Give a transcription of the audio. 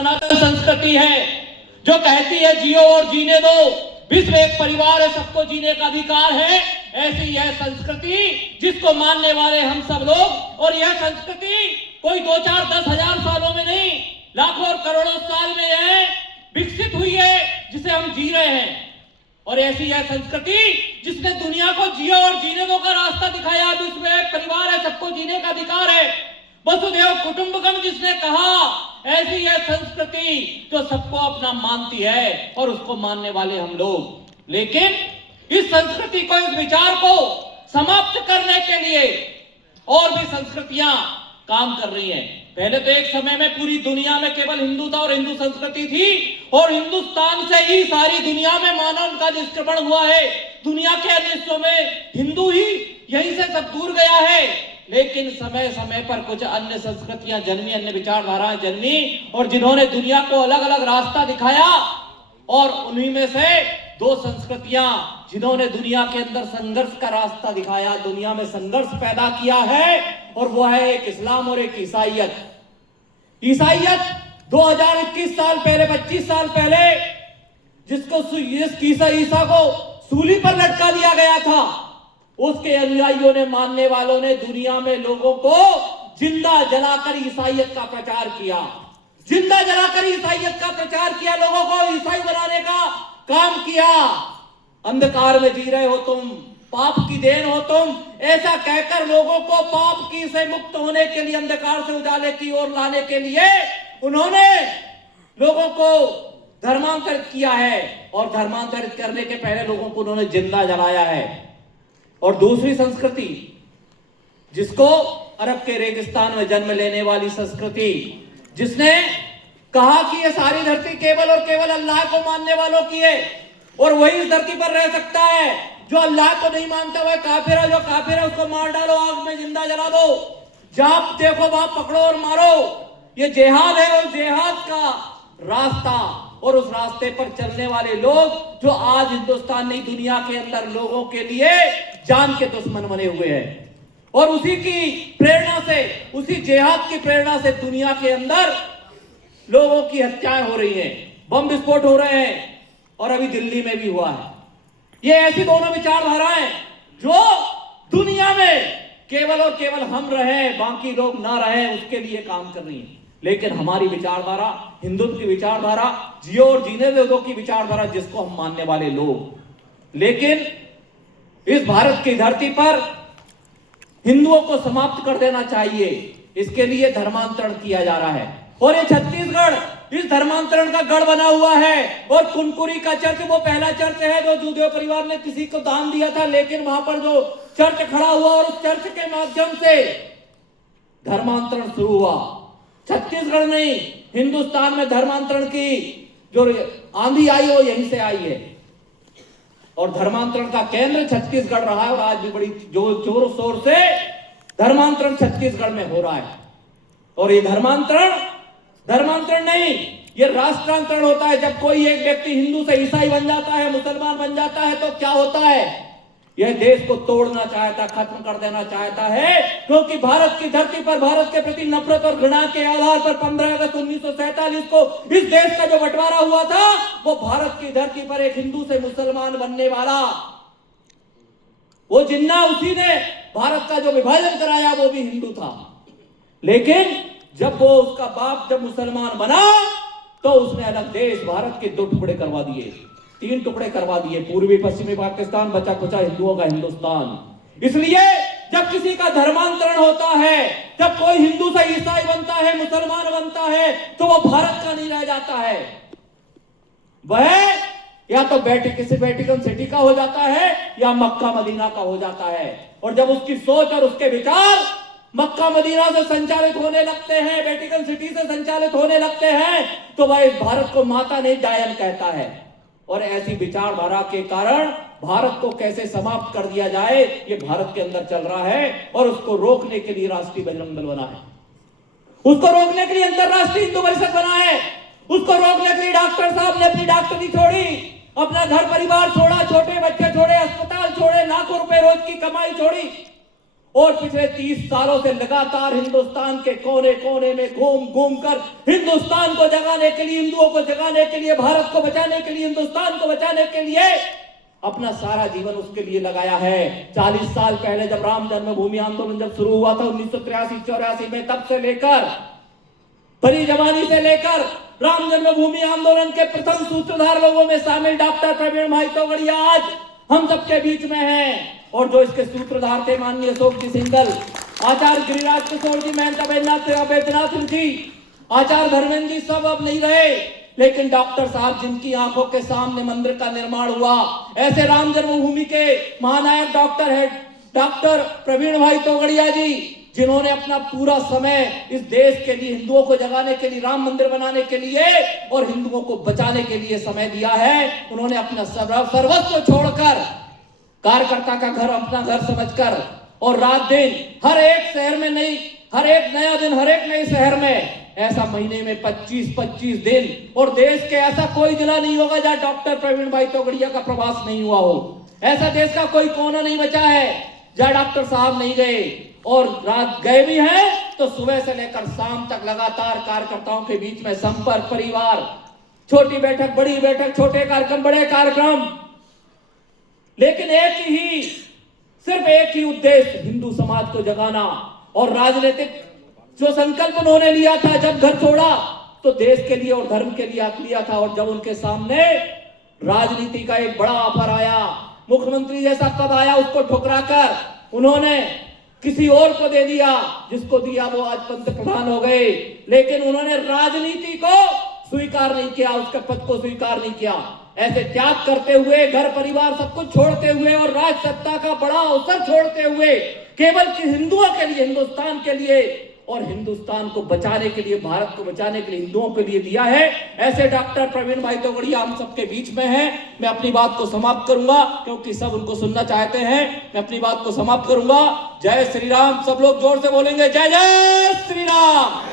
सनातन संस्कृति है जो कहती है जियो और जीने दो, विश्व एक परिवार है, सबको जीने का अधिकार है। ऐसी यह संस्कृति जिसको मानने वाले हम सब लोग, और यह संस्कृति कोई 2, 4, 10 हजार सालों में नहीं, लाखों और करोड़ों साल में यह विकसित हुई है जिसे हम जी रहे हैं। और ऐसी यह संस्कृति जिसने दुनिया को जियो और जीने दो का रास्ता दिखाया, विश्व एक परिवार है, सबको जीने का अधिकार है, वसुधैव कुटुंबकम जिसने कहा, ऐसी यह संस्कृति जो सबको अपना मानती है और उसको मानने वाले हम लोग। लेकिन इस संस्कृति को, इस विचार को समाप्त करने के लिए और भी संस्कृतियां काम कर रही हैं। पहले तो एक समय में पूरी दुनिया में केवल हिंदू था और हिंदू संस्कृति थी, और हिंदुस्तान से ही सारी दुनिया में मानव का निष्क्रमण हुआ है। दुनिया के अन्य हिस्सों में हिंदू ही यहीं से सब दूर गया है। लेकिन समय समय पर कुछ अन्य संस्कृतियां जन्मी, अन्य विचारधाराएं जन्मी, और जिन्होंने दुनिया को अलग अलग रास्ता दिखाया, और उन्हीं में से 2 संस्कृतियां जिन्होंने दुनिया के अंदर संघर्ष का रास्ता दिखाया, दुनिया में संघर्ष पैदा किया है, और वो है एक इस्लाम और एक ईसाईयत। ईसाईयत 2021 साल पहले, 25 साल पहले जिसको ईसा को सूली पर लटका दिया गया था, उसके अनुयायियों ने, मानने वालों ने दुनिया में लोगों को जिंदा जलाकर ईसाईयत का प्रचार किया, जिंदा जलाकर ईसाईयत का प्रचार किया, लोगों को ईसाई बनाने का काम किया। अंधकार में जी रहे हो तुम, पाप की देन हो तुम, ऐसा कहकर लोगों को पाप की से मुक्त होने के लिए, अंधकार से उजाले की ओर लाने के लिए उन्होंने लोगों को धर्मांतरित किया है, और धर्मांतरित करने के पहले लोगों को उन्होंने जिंदा जलाया है। और दूसरी संस्कृति जिसको अरब के रेगिस्तान में जन्म लेने वाली संस्कृति, जिसने कहा कि ये सारी धरती केवल और केवल अल्लाह को मानने वालों की है, और वही इस धरती पर रह सकता है। जो अल्लाह को नहीं मानता वह काफिर है, जो काफिर है उसको मार डालो, आग में जिंदा जला दो, जहां देखो वहां पकड़ो और मारो। ये जिहाद है, और जिहाद का रास्ता और उस रास्ते पर चलने वाले लोग जो आज हिंदुस्तान नहीं, दुनिया के अंदर लोगों के लिए जान के दुश्मन बने हुए हैं, और उसी की प्रेरणा से, उसी जिहाद की प्रेरणा से दुनिया के अंदर लोगों की हत्याएं हो रही हैं, बम विस्फोट हो रहे हैं, और अभी दिल्ली में भी हुआ है। ये ऐसी दोनों विचारधाराएं जो दुनिया में केवल और केवल हम रहे, बाकी लोग ना रहे, उसके लिए काम कर रही है। लेकिन हमारी विचारधारा, हिंदुत्व की विचारधारा, जियो और जीने दो की विचारधारा, जिसको हम मानने वाले लोग, लेकिन इस भारत की धरती पर हिंदुओं को समाप्त कर देना चाहिए, इसके लिए धर्मांतरण किया जा रहा है। और ये छत्तीसगढ़ इस धर्मांतरण का गढ़ बना हुआ है। और कुनकुरी का चर्च वो पहला चर्च है जो जूदेव परिवार ने किसी को दान दिया था, लेकिन वहां पर जो चर्च खड़ा हुआ, और उस चर्च के माध्यम से धर्मांतरण शुरू हुआ। छत्तीसगढ़ नहीं, हिंदुस्तान में धर्मांतरण की जो आंधी आई हो यहीं से आई है, और धर्मांतरण का केंद्र छत्तीसगढ़ रहा है, और आज भी बड़ी जोर शोर से धर्मांतरण छत्तीसगढ़ में हो रहा है। और ये धर्मांतरण नहीं, ये राष्ट्रांतरण होता है। जब कोई एक व्यक्ति हिंदू से ईसाई बन जाता है, मुसलमान बन जाता है, तो क्या होता है? यह देश को तोड़ना चाहता, खत्म कर देना चाहता है, क्योंकि भारत की धरती पर भारत के प्रति नफरत और घृणा के आधार पर 15 अगस्त 1947 को इस देश का जो बंटवारा हुआ था, वो भारत की धरती पर एक हिंदू से मुसलमान बनने वाला वो जिन्ना, उसी ने भारत का जो विभाजन कराया वो भी हिंदू था। लेकिन जब वो उसका बाप जब मुसलमान बना, तो उसने अलग देश भारत के 2 टुकड़े करवा दिए, 3 टुकड़े करवा दिए, पूर्वी पश्चिमी पाकिस्तान, बचा कुचा हिंदुओं का हिंदुस्तान। इसलिए जब किसी का धर्मांतरण होता है, जब कोई हिंदू से ईसाई बनता है, मुसलमान बनता है, तो वो भारत का नहीं रह जाता है, वह या तो किसी वेटिकन सिटी का हो जाता है, या मक्का मदीना का हो जाता है। और जब उसकी सोच और उसके विचार मक्का मदीना से संचालित होने लगते हैं, वेटिकन सिटी से संचालित होने लगते हैं, तो वह इस भारत को माता नहीं डायन कहता है। और ऐसी विचारधारा के कारण भारत को कैसे समाप्त कर दिया जाए, ये भारत के अंदर चल रहा है। और उसको रोकने के लिए राष्ट्रीय बजरंग दल बना है, उसको रोकने के लिए अंतरराष्ट्रीय हिंदू परिषद बना है, उसको रोकने के लिए डॉक्टर साहब ने अपनी डॉक्टरी छोड़ी, अपना घर परिवार छोड़ा, छोटे बच्चे छोड़े, अस्पताल छोड़े, लाखों रुपए रोज की कमाई छोड़ी, और पिछले 30 सालों से लगातार हिंदुस्तान के कोने कोने में घूम घूम कर हिंदुस्तान को जगाने के लिए, हिंदुओं को जगाने के लिए, भारत को बचाने के लिए, हिंदुस्तान को बचाने के लिए अपना सारा जीवन उसके लिए लगाया है। 40 साल पहले जब राम जन्मभूमि आंदोलन जब शुरू हुआ था 1983-84 में, तब से लेकर बड़ी जवानी से लेकर राम जन्मभूमि आंदोलन के प्रथम सूत्रधार लोगों में शामिल डॉक्टर प्रवीण भाई तोगड़िया आज हम सबके बीच में हैं। और जो इसके सूत्रधार थे माननीय अशोक जी सिंघल, आचार्य गिरिराज किशोर जी, महंत अवैधनाथ जी, आचार्य धर्मेंद्र जी, सब अब नहीं रहे, लेकिन डॉक्टर साहब जिनकी आंखों के सामने मंदिर का निर्माण हुआ, ऐसे राम जन्मभूमि के महानायक डॉक्टर प्रवीण भाई तोगड़िया जी, जिन्होंने अपना पूरा समय इस देश के लिए, हिंदुओं को जगाने के लिए, राम मंदिर बनाने के लिए और हिंदुओं को बचाने के लिए समय दिया है। उन्होंने अपना सर्वस्व छोड़कर, कार्यकर्ता का घर अपना घर समझकर, और रात दिन हर एक शहर में नहीं, हर एक नया दिन, हर एक नए शहर में, ऐसा महीने में 25-25 दिन, और देश के ऐसा कोई जिला नहीं होगा जहां डॉक्टर प्रवीण भाई तोगड़िया का प्रवास नहीं हुआ हो। ऐसा देश का कोई कोना नहीं बचा है जहां डॉक्टर साहब नहीं गए, और रात गए भी हैं तो सुबह से लेकर शाम तक लगातार कार्यकर्ताओं के बीच में संपर्क, परिवार, छोटी बैठक, बड़ी बैठक, छोटे कार्यक्रम, बड़े कार्यक्रम, लेकिन सिर्फ एक ही उद्देश्य, हिंदू समाज को जगाना। और राजनीतिक जो संकल्प उन्होंने लिया था, जब घर छोड़ा तो देश के लिए और धर्म के लिए लिया था, और जब उनके सामने राजनीति का एक बड़ा ऑफर आया, मुख्यमंत्री जैसा पद आया, उसको ठुकराकर उन्होंने किसी और को दे दिया, जिसको दिया वो आज पंतप्रधान हो गए, लेकिन उन्होंने राजनीति को स्वीकार नहीं किया, उसके पद को स्वीकार नहीं किया। ऐसे त्याग करते हुए, घर परिवार सब कुछ छोड़ते हुए और राज सत्ता का बड़ा अवसर छोड़ते हुए, केवल हिंदुओं के लिए, हिंदुस्तान के लिए और हिंदुस्तान को बचाने के लिए, भारत को बचाने के लिए, हिंदुओं के लिए दिया है। ऐसे डॉक्टर प्रवीण भाई तोगड़िया हम सबके बीच में हैं। मैं अपनी बात को समाप्त करूंगा क्योंकि सब उनको सुनना चाहते हैं। मैं अपनी बात को समाप्त करूंगा। जय श्री राम। सब लोग जोर से बोलेंगे, जय जय श्री राम।